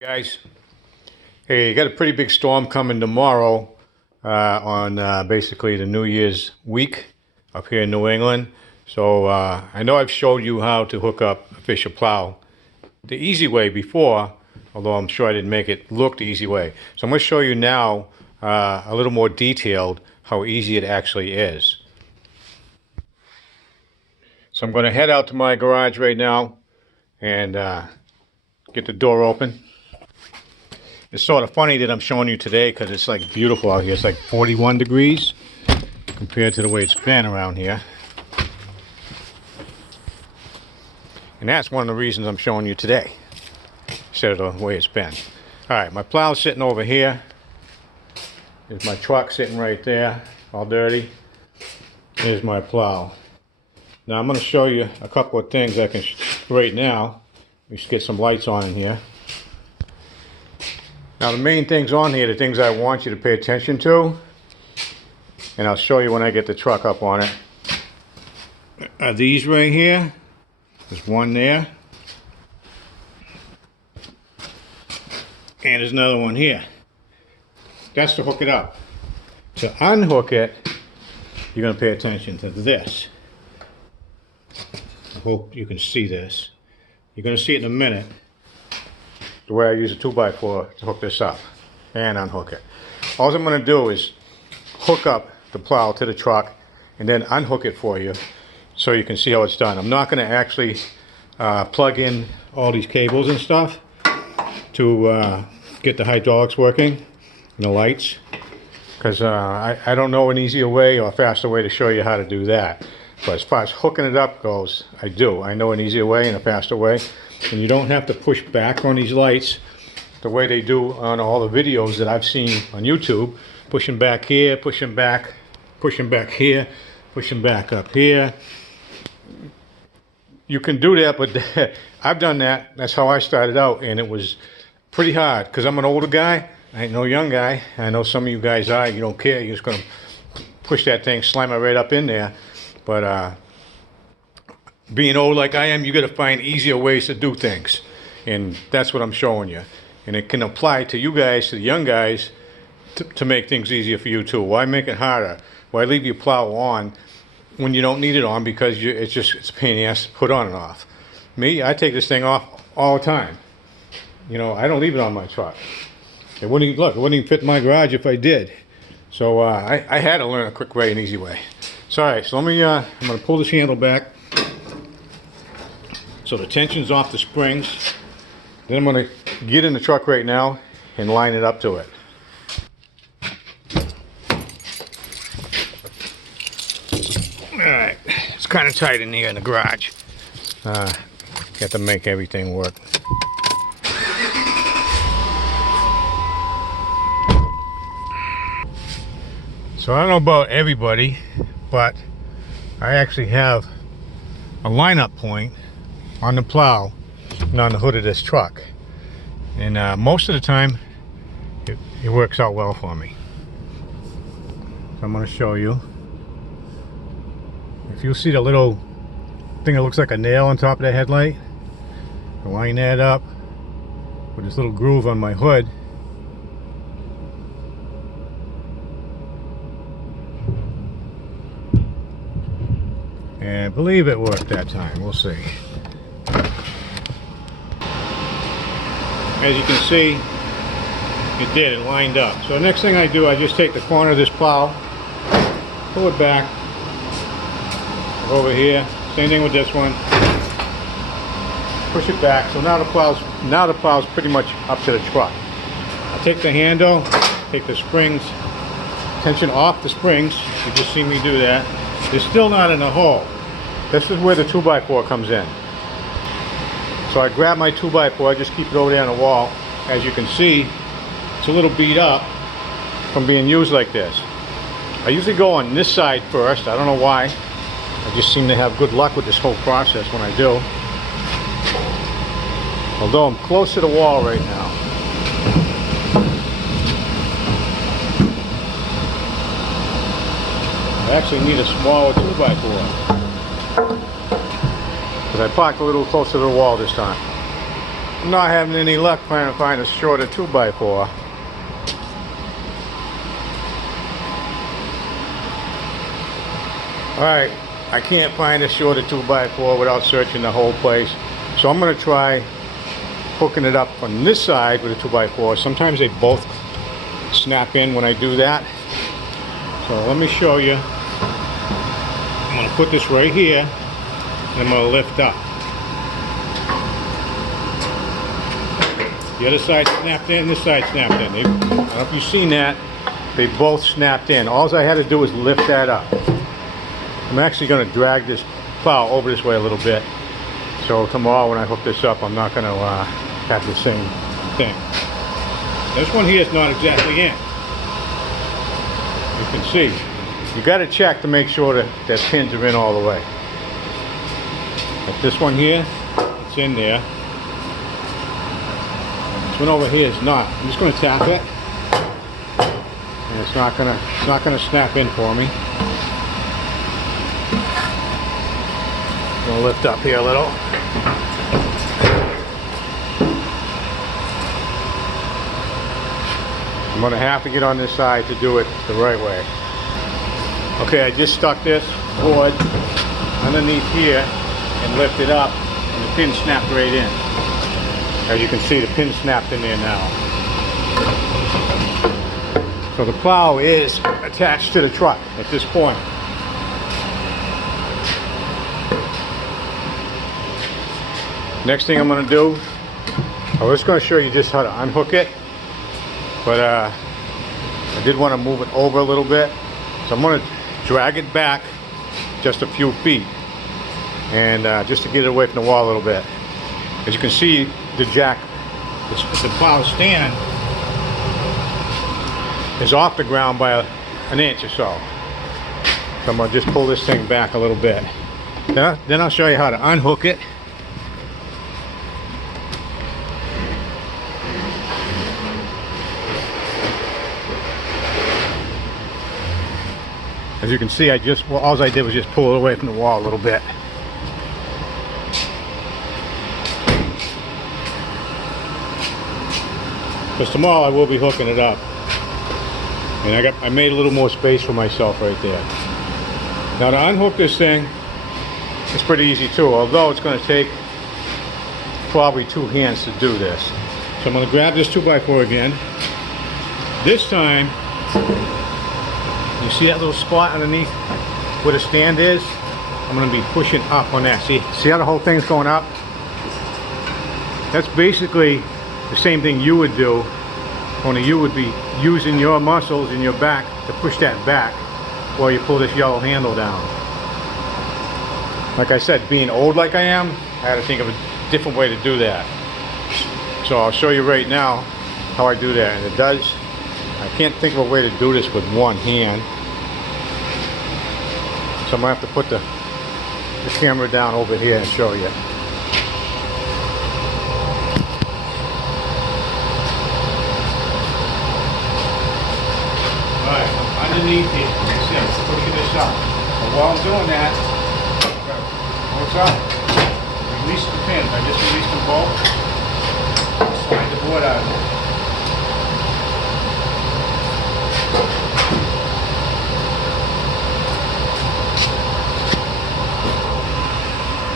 Guys, hey, you got a pretty big storm coming tomorrow on basically the New Year's week up here in New England. So I know I've showed you how to hook up a fisher plow the easy way before, although I'm sure I didn't make it look the easy way. So I'm going to show you now a little more detailed how easy it actually is. So I'm going to head out to my garage right now and get the door open. It's sort of funny that I'm showing you today because it's like beautiful out here. It's like 41 degrees compared to the way it's been around here. And that's one of the reasons I'm showing you today instead of the way it's been. Alright, my plow's sitting over here. There's my truck sitting right there, all dirty. Here's my plow. Now I'm going to show you a couple of things I can right now. Let's get some lights on in here. Now the main things on here, the things I want you to pay attention to, and I'll show you when I get the truck up on it, are these right here. There's one there. And there's another one here. That's to hook it up. To unhook it, you're going to pay attention to this. I hope you can see this. You're going to see it in a minute. The way I use a 2x4 to hook this up and unhook it. All I'm going to do is hook up the plow to the truck and then unhook it for you so you can see how it's done. I'm not going to actually plug in all these cables and stuff to get the hydraulics working and the lights, because I don't know an easier way or faster way to show you how to do that. But as far as hooking it up goes, I do. I know an easier way and a faster way. And you don't have to push back on these lights the way they do on all the videos that I've seen on YouTube. Pushing back here, pushing back here, pushing back up here. You can do that, but I've done that. That's how I started out, and it was pretty hard because I'm an older guy. I ain't no young guy. I know some of you guys are. You don't care. You're just going to push that thing, slam it right up in there. But being old like I am, you got to find easier ways to do things, and that's what I'm showing you. And it can apply to you guys, to the young guys, to make things easier for you too. Why make it harder? Why leave your plow on when you don't need it on? Because it's a pain in the ass to put on and off. Me, I take this thing off all the time. You know, I don't leave it on my truck. It wouldn't even fit in my garage if I did. So I had to learn a quick way, an easy way. So all right, so let me. I'm going to pull this handle back. So the tension's off the springs. Then I'm going to get in the truck right now and line it up to it. Alright, it's kind of tight in here in the garage. Got to make everything work. So I don't know about everybody, but I actually have a lineup point on the plow and on the hood of this truck, and most of the time it works out well for me. So I'm going to show you. If you see the little thing that looks like a nail on top of the headlight, I line that up with this little groove on my hood. And I believe it worked that time. We'll see. As you can see, it did. It lined up. So the next thing I do, I just take the corner of this plow, pull it back over here. Same thing with this one. Push it back. So now the plow's pretty much up to the truck. I take the handle, take the springs, tension off the springs. You just see me do that. It's still not in the hole. This is where the 2x4 comes in. So I grab my 2x4, I just keep it over there on the wall. As you can see, it's a little beat up from being used like this. I usually go on this side first. I don't know why. I just seem to have good luck with this whole process when I do. Although I'm close to the wall right now. I actually need a smaller 2x4. But I parked a little closer to the wall this time. I'm not having any luck trying to find a shorter 2x4. Alright, I can't find a shorter 2x4 without searching the whole place. So I'm going to try hooking it up on this side with a 2x4. Sometimes they both snap in when I do that. So let me show you. I'm going to put this right here and I'm going to lift up. The other side snapped in, this side snapped in. I don't know if you've seen that. They both snapped in. All I had to do was lift that up. I'm actually going to drag this plow over this way a little bit. So tomorrow when I hook this up, I'm not going to have the same thing. This one here is not exactly in. You can see. You got to check to make sure that pins are in all the way. But this one here, it's in there. This one over here is not. I'm just going to tap it, and it's not going to snap in for me. I'm going to lift up here a little. I'm going to have to get on this side to do it the right way. Okay, I just stuck this board underneath here and lifted up, and the pin snapped right in. As you can see, the pin snapped in there now. So the plow is attached to the truck at this point. Next thing I'm going to do, I was going to show you just how to unhook it, but I did want to move it over a little bit. So I'm going to drag it back just a few feet, and just to get it away from the wall a little bit. As you can see, the jack, the plow stand is off the ground by an inch or so. So I'm going to just pull this thing back a little bit. Then I'll show you how to unhook it. As you can see, all I did was just pull it away from the wall a little bit. Because tomorrow I will be hooking it up, and I made a little more space for myself right there. Now to unhook this thing, it's pretty easy too, although it's going to take probably 2 hands to do this. So I'm going to grab this 2x4 again. This time, you see that little spot underneath where the stand is? I'm going to be pushing up on that. See how the whole thing's going up? That's basically the same thing you would do, only you would be using your muscles in your back to push that back while you pull this yellow handle down. Like I said, being old like I am, I had to think of a different way to do that. So I'll show you right now how I do that, and it does. I can't think of a way to do this with one hand. So I'm going to have to put the camera down over here and show you. Alright, underneath here, see, I'm pushing this up. But while I'm doing that, what's up? Release the pins. I just released them both. Slide the board out of there.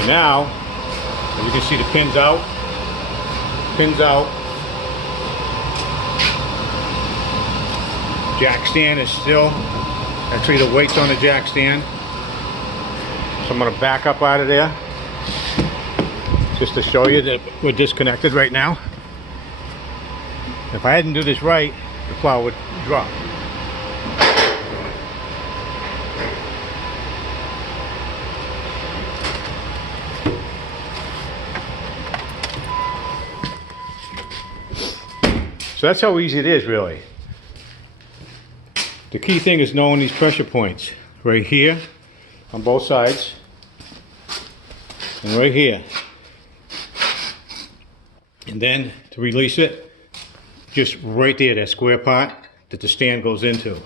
And now, as you can see, the pins out. Pins out. Jack stand is still, actually the weight's on the jack stand. So I'm going to back up out of there just to show you that we're disconnected right now. If I hadn't do this right, the plow would drop. So that's how easy it is, really. The key thing is knowing these pressure points. Right here, on both sides, and right here. And then, to release it, just right there, that square part that the stand goes into.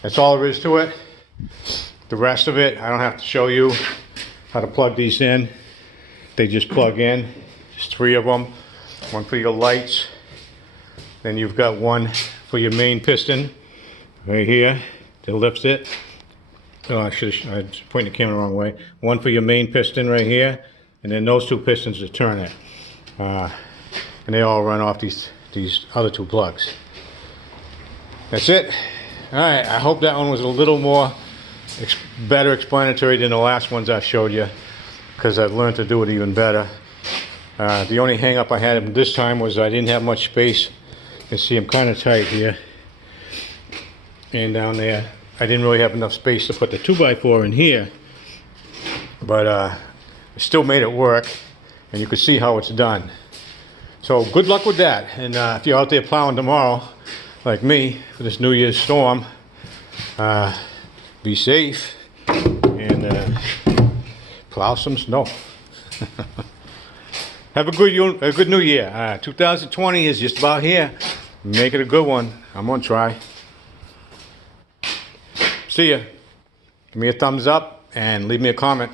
That's all there is to it. The rest of it, I don't have to show you how to plug these in. They just plug in. There's 3 of them. One for your lights. Then you've got one for your main piston right here that lifts it. Oh, I was pointing the camera the wrong way. One for your main piston right here, and then those 2 pistons to turn it. And they all run off these other 2 plugs. That's it. All right, I hope that one was a little more better explanatory than the last ones I showed you, because I've learned to do it even better. The only hang up I had this time was I didn't have much space. You can see I'm kind of tight here. And down there, I didn't really have enough space to put the 2x4 in here. But I still made it work, and you can see how it's done. So good luck with that. And if you're out there plowing tomorrow, like me, for this New Year's storm, be safe and plow some snow. Have a good New Year. 2020 is just about here. Make it a good one. I'm gonna try. See ya. Give me a thumbs up and leave me a comment.